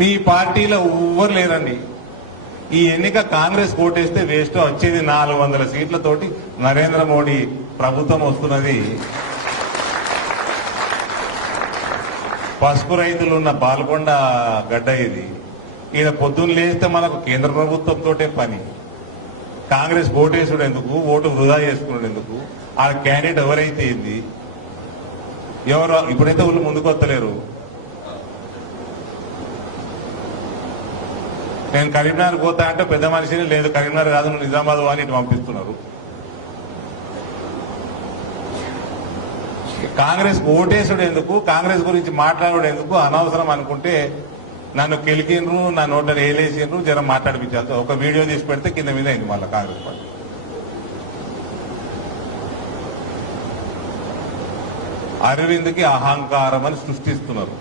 మీ పార్టీలో ఎవ్వరు లేరండి. ఈ ఎన్నిక కాంగ్రెస్ ఓటేస్తే వేస్ట్, వచ్చేది 400 సీట్లతోటి నరేంద్ర మోడీ ప్రభుత్వం వస్తున్నది. పసుపు రైతులున్న పాల్గొండ గడ్డ ఇది. ఈయన పొద్దున్న లేస్తే మనకు కేంద్ర ప్రభుత్వంతో పని. కాంగ్రెస్ ఓటేసుడు ఎందుకు, ఓటు వృధా చేసుకున్నాడు ఎందుకు? ఆ క్యాండిడేట్ ఎవరైతే ఏంది, ఎవరు ఇప్పుడైతే వాళ్ళు ముందుకు వస్తలేరు. నేను కరీంనగర్ పోతా అంటే పెద్ద మనిషిని, లేదు కరీంనగర్ కాదు నువ్వు నిజామాబాద్ అని ఇటు పంపిస్తున్నారు. కాంగ్రెస్ ఓటేసుడు ఎందుకు, కాంగ్రెస్ గురించి మాట్లాడడం ఎందుకు, అనవసరం అనుకుంటే నన్ను కెలికిండ్రు, నా నోట్ల వేలేసిండ్రు, జరం మాట్లాడిపించాలి. ఒక వీడియో తీసి పెడితే కింద మీద అయింది మళ్ళీ కాంగ్రెస్ పార్టీ. అరవింద్కి అహంకారం అని సృష్టిస్తున్నారు.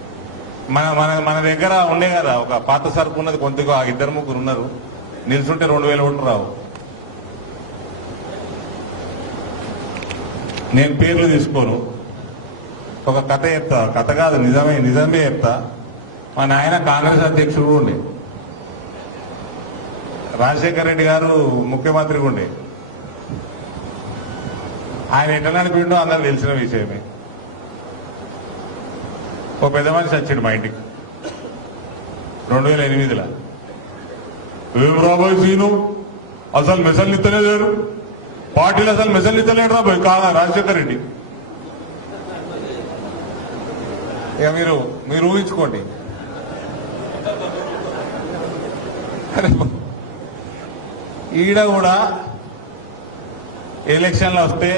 మన మన మన దగ్గర ఉండే కదా ఒక పాత సరుకు ఉన్నది, కొంతగా 2-3 ఉన్నారు, నిల్చుంటే 2000 ఓట్లు రావు. నేను పేర్లు తీసుకోను, ఒక కథ చెప్తా. కథ కాదు, నిజమే చెప్తా. మా నాయన కాంగ్రెస్ అధ్యక్షుడు ఉండే, రాజశేఖర రెడ్డి గారు ముఖ్యమంత్రిగా ఉండే. ఆయన ఎట్లా నడిపిండో అందరూ తెలిసిన విషయమే. ఓ పెద్ద మనిషి వచ్చాడు మా ఇంటికి 2008లో. ఏం రాబోయే సీను, అసలు మెసలు ఇస్తలేరు పార్టీలు, అసలు మెసలు ఇస్తలేడు రాబోయే కాదా రాజశేఖర రెడ్డి. ఇక మీరు ఊహించుకోండి. ఈడ కూడా ఎలక్షన్లు వస్తే,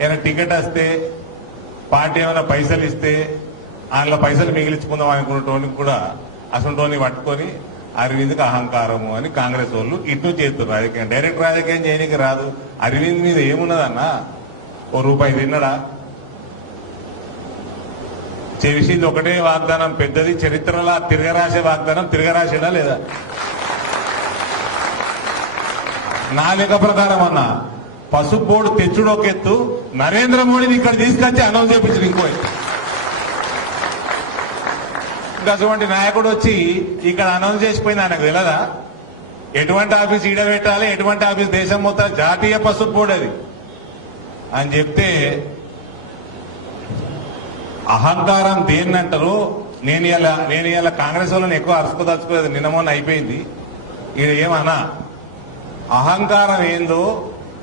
ఏమైనా టికెట్ వస్తే, పార్టీ ఏమైనా పైసలు ఇస్తే అందులో పైసలు మిగిలించుకుందాం అనుకున్నటోనికి కూడా అసలు పట్టుకొని అరవింద్కి అహంకారము అని కాంగ్రెస్ వాళ్ళు ఇటు చేస్తారు. రాజకీయం డైరెక్ట్ రాజకీయం చేయడానికి రాదు. అరవింద్ మీద ఏమున్నదన్నా, ఓ రూపాయి తిన్నడా? చేసింది ఒకటే వాగ్దానం పెద్దది, చరిత్రలా తిరగరాసే వాగ్దానం. తిరగరాసేదా లేదా? నా లెక్క ప్రకారం అన్న పసుపు బోర్డు తెచ్చుడు ఒక ఎత్తు, నరేంద్ర మోడీని ఇక్కడ తీసుకొచ్చి అనౌన్స్ చేయించారు ఇంకో ఎత్తు. ఇంకా అటువంటి నాయకుడు వచ్చి ఇక్కడ అనౌన్స్ చేసిపోయింది, ఆయనకు తెలియదా ఎటువంటి ఆఫీస్ ఈడ పెట్టాలి, ఎటువంటి ఆఫీస్ దేశం మొత్తం జాతీయ పసుపు బోర్డు అది అని చెప్తే అహంకారం దేన్నంటారు. నేను ఇలా కాంగ్రెస్ వాళ్ళని ఎక్కువ అరుచుకోదలుచుకోలేదు, నిన్న మొన్న అయిపోయింది. ఈడ ఏమన్నా అహంకారం ఏందో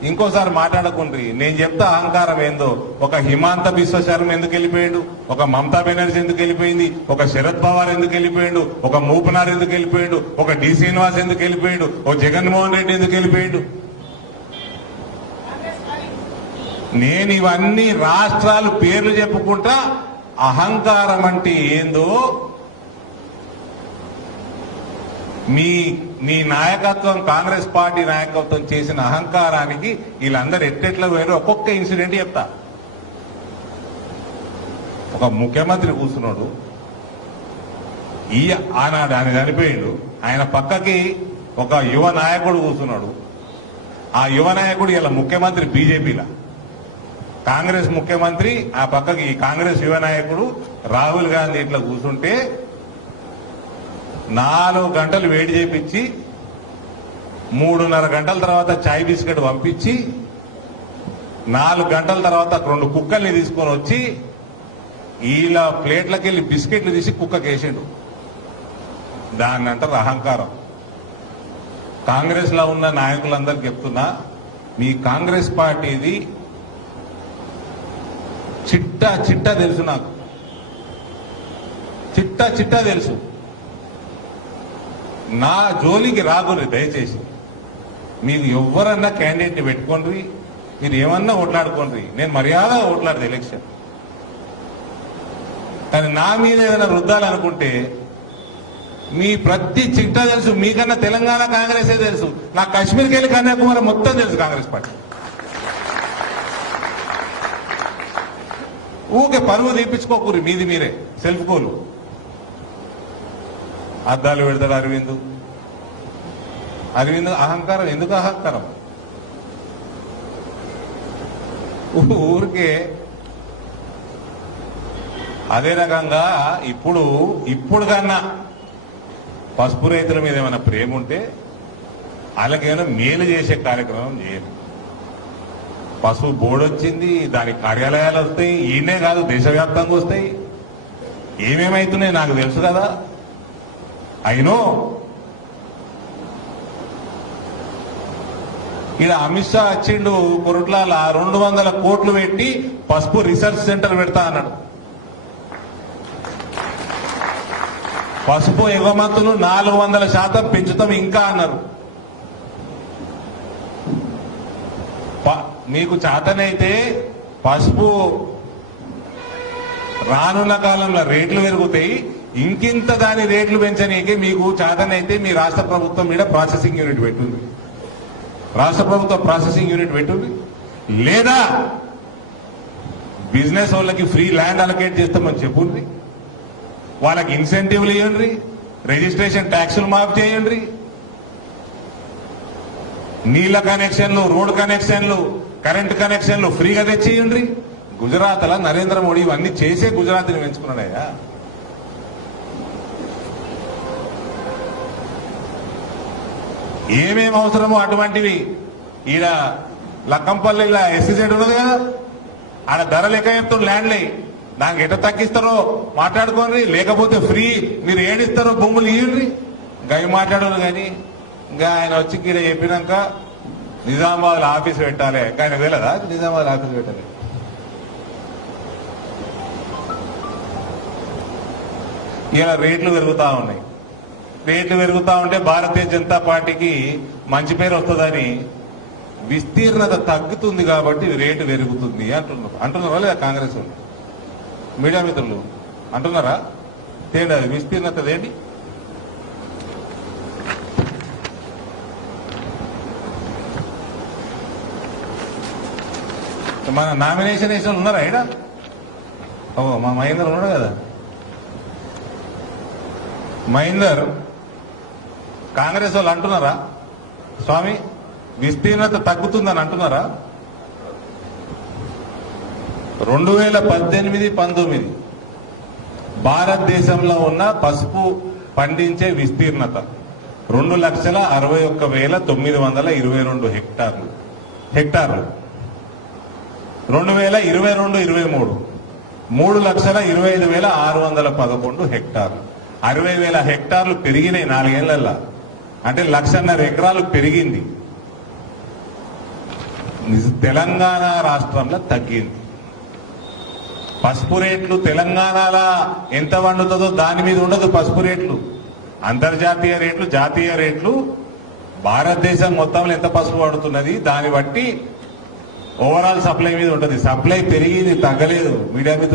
ఇంకోసారి మాట్లాడకుండ్రి. నేను చెప్తా అహంకారం ఏందో. ఒక హిమాంత బిశ్వ శర్మ ఎందుకు వెళ్ళిపోయాడు, ఒక మమతా బెనర్జీ ఎందుకు వెళ్ళిపోయింది, ఒక శరద్ పవార్ ఎందుకు వెళ్ళిపోయాడు, ఒక మూపనార్ ఎందుకు వెళ్ళిపోయాడు, ఒక డి శ్రీనివాస్ ఎందుకు వెళ్ళిపోయాడు, ఒక జగన్మోహన్ రెడ్డి ఎందుకు వెళ్ళిపోయాడు. నేను ఇవన్నీ రాష్ట్రాలు పేర్లు చెప్పుకుంటా అహంకారం అంటే ఏందో మీ నాయకత్వం, కాంగ్రెస్ పార్టీ నాయకత్వం చేసిన అహంకారానికి వీళ్ళందరూ ఎట్టెట్లా పోయారో ఒక్కొక్క ఇన్సిడెంట్ చెప్తా. ఒక ముఖ్యమంత్రి కూర్చున్నాడు, ఆనాడు ఆయన చనిపోయిండు, ఆయన పక్కకి ఒక యువ నాయకుడు కూర్చున్నాడు. ఆ యువ నాయకుడు ఇలా ముఖ్యమంత్రి బీజేపీలా, కాంగ్రెస్ ముఖ్యమంత్రి ఆ పక్కకి కాంగ్రెస్ యువ నాయకుడు రాహుల్ గాంధీ ఇట్లా కూర్చుంటే 4 గంటలు వేడి చేపించి 3.5 గంటల తర్వాత చాయ్ బిస్కెట్ పంపించి 4 గంటల తర్వాత 2 కుక్కల్ని తీసుకొని వచ్చి ఇలా ప్లేట్లకి వెళ్ళి బిస్కెట్లు తీసి కుక్కకేసిండు. దాన్ని అంటారు అహంకారం. కాంగ్రెస్ లో ఉన్న నాయకులందరికీ చెప్తున్నా, మీ కాంగ్రెస్ పార్టీది చిట్టా తెలుసు, నాకు చిట్టా తెలుసు. నా జోలికి రాగురి దయచేసి. మీకు ఎవరన్నా క్యాండిడేట్ని పెట్టుకోండి, మీరు ఏమన్నా ఓట్లాడుకోండి, నేను మర్యాద ఓట్లాడదు ఎలక్షన్. కానీ నా మీద ఏదైనా రుద్దాలనుకుంటే మీ ప్రతి చిట్టా తెలుసు. మీకన్నా తెలంగాణ కాంగ్రెసే తెలుసు, నాకు కాశ్మీర్కి వెళ్ళి కన్యాకుమారి మొత్తం తెలుసు కాంగ్రెస్ పార్టీ. ఊకే పరువు తీపించుకోకూరి, మీది మీరే సెల్ఫ్ గోలు. అద్దాలు పెడతాడు అరవింద్ అహంకారం. ఎందుకు అహంకారం? ఊరికే. అదే రకంగా ఇప్పుడు కన్నా పసుపు రైతుల మీద ఏమైనా ప్రేమ ఉంటే వాళ్ళకేమైనా మేలు చేసే కార్యక్రమం చేయండి. పసుపు బోర్డు వచ్చింది, దాని కార్యాలయాలు వస్తాయి, ఈయనే కాదు దేశవ్యాప్తంగా వస్తాయి. ఏమేమైతున్నాయి నాకు తెలుసు కదా. అయినో ఇక్కడ అమిత్ షా వచ్చిండు కొరుట్లాల 200 కోట్లు పెట్టి పసుపు రీసెర్చ్ సెంటర్ పెడతా అన్నాడు. పసుపు ఎగుమతులు 400% పెంచుతాం ఇంకా అన్నారు. మీకు చేతనైతే పసుపు రానున్న కాలంలో రేట్లు పెరుగుతాయి, ఇంకింత దాని రేట్లు పెంచనీకి మీకు చేతనైతే మీ రాష్ట్ర ప్రభుత్వం మీద ప్రాసెసింగ్ యూనిట్ పెట్టుంది. రాష్ట్ర ప్రభుత్వం ప్రాసెసింగ్ యూనిట్ పెట్టుంది. లేదా బిజినెస్ వాళ్ళకి ఫ్రీ ల్యాండ్ అలొకేట్ చేస్తామని చెప్పుండ్రి, వాళ్ళకి ఇన్సెంటివ్లు ఇవ్వండి, రిజిస్ట్రేషన్ ట్యాక్సులు మాఫ్ చేయండి, నీళ్ల కనెక్షన్లు, రోడ్ కనెక్షన్లు, కరెంట్ కనెక్షన్లు ఫ్రీగా తెచ్చేయండి. గుజరాత్ లా నరేంద్ర మోడీ ఇవన్నీ చేసే గుజరాత్ని పెంచుకున్నాడయ్యా. ఏమేమి అవసరమో అటువంటివి ఈడ లక్కంపల్లిలో ఎస్సీజెడ్ ఉన్నది కదా, ఆడ ధర లెక్క చెప్తారు ల్యాండ్లే, దానికి ఎట్లా తగ్గిస్తారో మాట్లాడుకోండి, లేకపోతే ఫ్రీ మీరు ఏడిస్తారో భూములు ఇవ్వండి. గవి మాట్లాడరు కానీ ఇంకా ఆయన వచ్చి ఇక్కడ చెప్పినాక నిజామాబాద్ ఆఫీస్ పెట్టాలి, ఆయన వెళ్ళదా నిజామాబాద్ ఆఫీస్ పెట్టాలి. ఇలా రేట్లు పెరుగుతా ఉన్నాయి. రేట్లు పెరుగుతా ఉంటే భారతీయ జనతా పార్టీకి మంచి పేరు వస్తుందని, విస్తీర్ణత తగ్గుతుంది కాబట్టి రేటు పెరుగుతుంది అంటున్నారా లేదా కాంగ్రెస్ వాళ్ళు? మీడియా మిత్రులు అంటున్నారా? తేడా అది విస్తీర్ణత ఏంటి? మన నామినేషన్ వేసిన ఉన్నారా ఇక్కడ? ఓ మా మహేందర్ ఉన్నాడు కదా. మహేందర్ కాంగ్రెస్ వాళ్ళు అంటున్నారా స్వామి విస్తీర్ణత తగ్గుతుందని అంటున్నారా? 2018-19 భారతదేశంలో ఉన్న పసుపు పండించే విస్తీర్ణత 2,61,922 హెక్టార్లు. 2022-23 3,25,611 హెక్టార్లు. 60,000 హెక్టార్లు పెరిగినాయి 4 ఏళ్లలో. అంటే 1,50,000 ఎకరాలు పెరిగింది. తెలంగాణ రాష్ట్రంలో తగ్గింది. పసుపు రేట్లు తెలంగాణలో ఎంత వండుతుందో దాని మీద ఉండదు పసుపు రేట్లు. అంతర్జాతీయ రేట్లు, జాతీయ రేట్లు, భారతదేశం మొత్తంలో ఎంత పసుపు పడుతున్నది దాన్ని బట్టి ఓవరాల్ సప్లై మీద ఉంటుంది. సప్లై పెరిగింది, తగ్గలేదు. మీడియా మీద